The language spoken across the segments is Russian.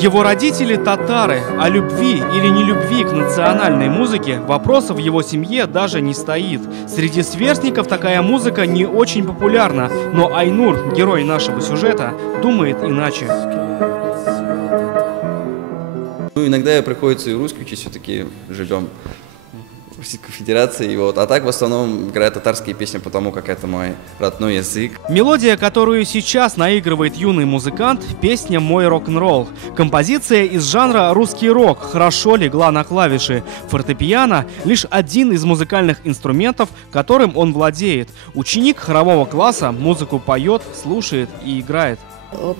Его родители татары, о любви или нелюбви к национальной музыке вопросов в его семье даже не стоит. Среди сверстников такая музыка не очень популярна, но Айнур, герой нашего сюжета, думает иначе. Ну, иногда приходится и русский учить, все-таки живем в Российской Федерации. А так в основном играют татарские песни, потому как это мой родной язык. Мелодия, которую сейчас наигрывает юный музыкант, песня «Мой рок-н-ролл». Композиция из жанра русский рок хорошо легла на клавиши. Фортепиано – лишь один из музыкальных инструментов, которым он владеет. Ученик хорового класса музыку поет, слушает и играет.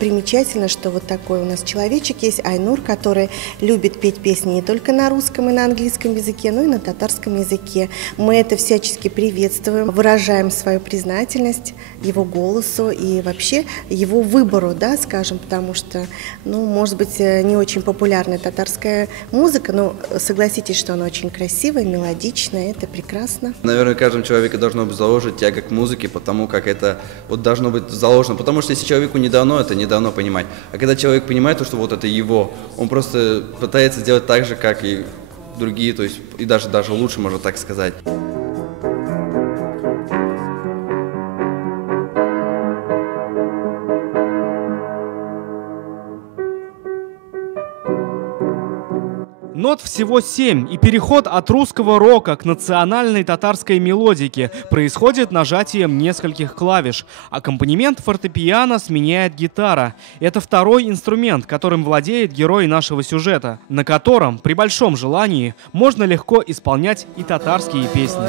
Примечательно, что вот такой у нас человечек есть, Айнур, который любит петь песни не только на русском и на английском языке, но и на татарском языке. Мы это всячески приветствуем, выражаем свою признательность его голосу и вообще его выбору, да, скажем, потому что, ну, может быть, не очень популярная татарская музыка, но согласитесь, что она очень красивая, мелодичная, это прекрасно. Наверное, каждому человеку должно быть заложено тяга к музыке, потому как это вот должно быть заложено, потому что если человеку не дано, это не дано понимать. А когда человек понимает, то, что вот это его, он просто пытается сделать так же, как и другие, то есть и даже лучше, можно так сказать. Нот всего 7, и переход от русского рока к национальной татарской мелодике происходит нажатием нескольких клавиш. Аккомпанемент фортепиано сменяет гитара. Это второй инструмент, которым владеет герой нашего сюжета, на котором, при большом желании, можно легко исполнять и татарские песни.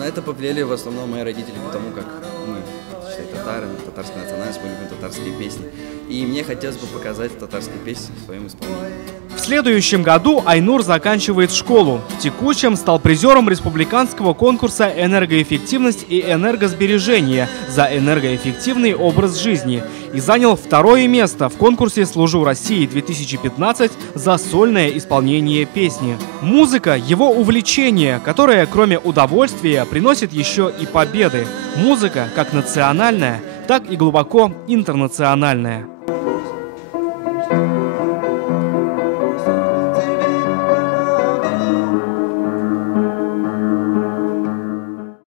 Это повлияли в основном мои родители, потому как мы, считай, татары, татарская национальность, мы любим татарские песни. И мне хотелось бы показать татарские песни в своем исполнении. В следующем году Айнур заканчивает школу. В текущем стал призером республиканского конкурса «Энергоэффективность и энергосбережение» за энергоэффективный образ жизни и занял второе место в конкурсе «Служу России-2015» за сольное исполнение песни. Музыка – его увлечение, которое, кроме удовольствия, приносит еще и победы. Музыка как национальная, так и глубоко интернациональная.